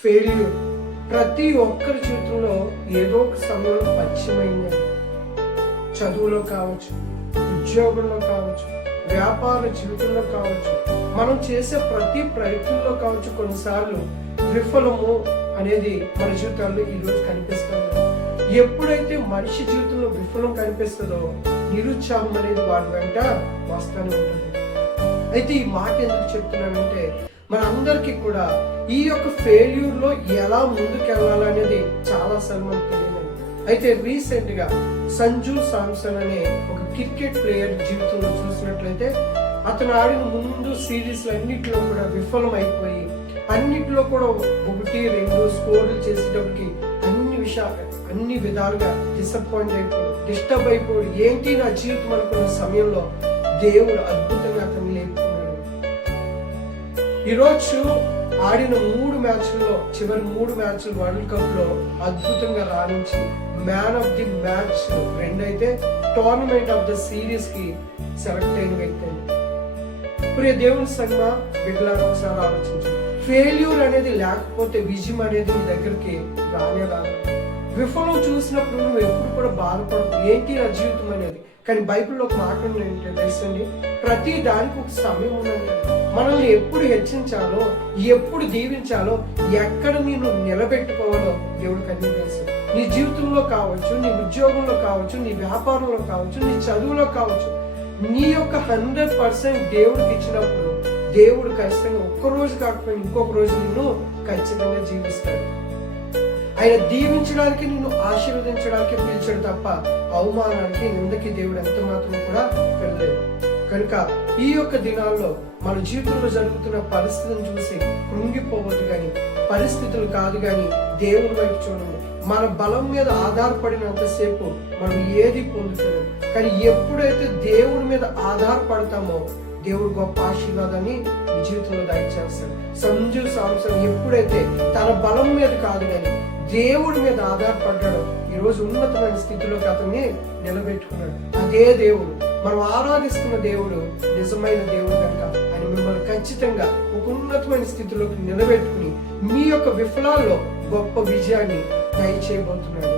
Failure ప్రతి ఒక్కరి జీవితంలో ఏదో ఒక సమయంలో పరిచయమైంది. చదువులో కావచ్చు, ఉద్యోగంలో కావచ్చు, వ్యాపార జీవితంలో కావచ్చు, మనం చేసే ప్రతి ప్రయత్నంలో కావచ్చు, కొన్నిసార్లు విఫలము అనేది మన జీవితాల్లో ఈరోజు కనిపిస్తుంది. ఎప్పుడైతే మనిషి జీవితంలో విఫలం కనిపిస్తుందో నిరుత్సాహం అనేది వాడి వెంట వస్తూనే ఉంటుంది. అయితే ఈ మాట ఎందుకు చెప్తున్నానంటే, మనందరికీ కూడా ఈ యొక్క ఫెయిల్యూర్లో ఎలా ముందుకెళ్ళాలనేది చాలా సార్లు మనకు తెలియదు. అయితే రీసెంట్ గా సంజు శాంసన్ అనే ఒక క్రికెట్ ప్లేయర్ జీవితంలో చూసినట్లయితే, అతను ఆడిన ముందు సిరీస్లు అన్నింటిలో కూడా విఫలం అయిపోయి, అన్నిటిలో కూడా 1-2 స్కోర్లు చేసేటప్పటికి అన్ని విధాలుగా డిస్టర్బ్ అయిపోయి ఏంటి నా జీవితం అనుకున్న సమయంలో దేవుడు అద్భుతంగా అతన్ని లేపుకున్నాడు. ఈరోజు ఆడిన 3 మ్యాచ్ల్లో చివరి 3 మ్యాచ్లు వరల్డ్ కప్ లో అద్భుతంగా రాణించి మ్యాన్ ఆఫ్ ది మ్యాచ్ 2 అయితే టోర్నమెంట్ ఆఫ్ ద సిరీస్ కి సెలెక్ట్ అయిన వ్యక్తి. ప్రియ దేవుని సంగమ బిడ్డలను ఒకసారి ఆలోచించు. ఫెయిల్యూర్ అనేది లేకపోతే విజయం అనేది నీ దగ్గరికి రానే రాదు. విఫలం చూసినప్పుడు నువ్వు ఎప్పుడు కూడా బాధపడదు, ఏంటి నా జీవితం అనేది. కానీ బైబిల్లో ఒక మాట తెలుసండి, ప్రతి దానికి ఒక సమయం ఉన్నది. మనల్ని ఎప్పుడు హెచ్చించాలో, ఎప్పుడు దీవించాలో, ఎక్కడ నేను నిలబెట్టుకోవాలో దేవుడికి అన్ని తెలుసు. నీ జీవితంలో కావచ్చు, నీ ఉద్యోగంలో కావచ్చు, నీ వ్యాపారంలో కావచ్చు, నీ చదువులో కావచ్చు, నీ యొక్క 100% దేవుడికి ఇచ్చినప్పుడు దేవుడు ఖచ్చితంగా ఒక్కరోజు కాకపోయినా ఇంకొక రోజు నిన్ను ఖచ్చితంగా జీవిస్తాడు. ఆయన దీవించడానికి, నిన్ను ఆశీర్వదించడానికి పిలిచాడు తప్ప అవమానానికి, నిందకి దేవుడు ఎంత మాత్రం కూడా వెళ్ళలేదు. కనుక ఈ యొక్క దినాల్లో మన జీవితంలో జరుగుతున్న పరిస్థితులను చూసి కృంగిపోవద్దు, కానీ పరిస్థితులు కాదు కానీ దేవుని వైపు చూడండి. మన బలం మీద ఆధారపడినంతసేపు మనం ఏది పొందుతున్నాం, కానీ ఎప్పుడైతే దేవుడి మీద ఆధారపడతామో దేవుడు గొప్ప ఆశీర్వాదాన్ని జీవితంలో దయచేస్తాడు. సంజు శాంసన్ ఎప్పుడైతే తన బలం మీద కాదు కానీ దేవుడి మీద ఆధారపడ్డాడు, ఈ రోజు ఉన్నతమైన స్థితిలోకి అతన్ని నిలబెట్టుకున్నాడు. అదే దేవుడు, మనం ఆరాధిస్తున్న దేవుడు నిజమైన దేవుడు కనుక ఆయన మిమ్మల్ని ఖచ్చితంగా ఒక ఉన్నతమైన స్థితిలోకి నిలబెట్టుకుని మీ యొక్క విఫలాల్లో గొప్ప విజయాన్ని దయచేయబోతున్నాడు.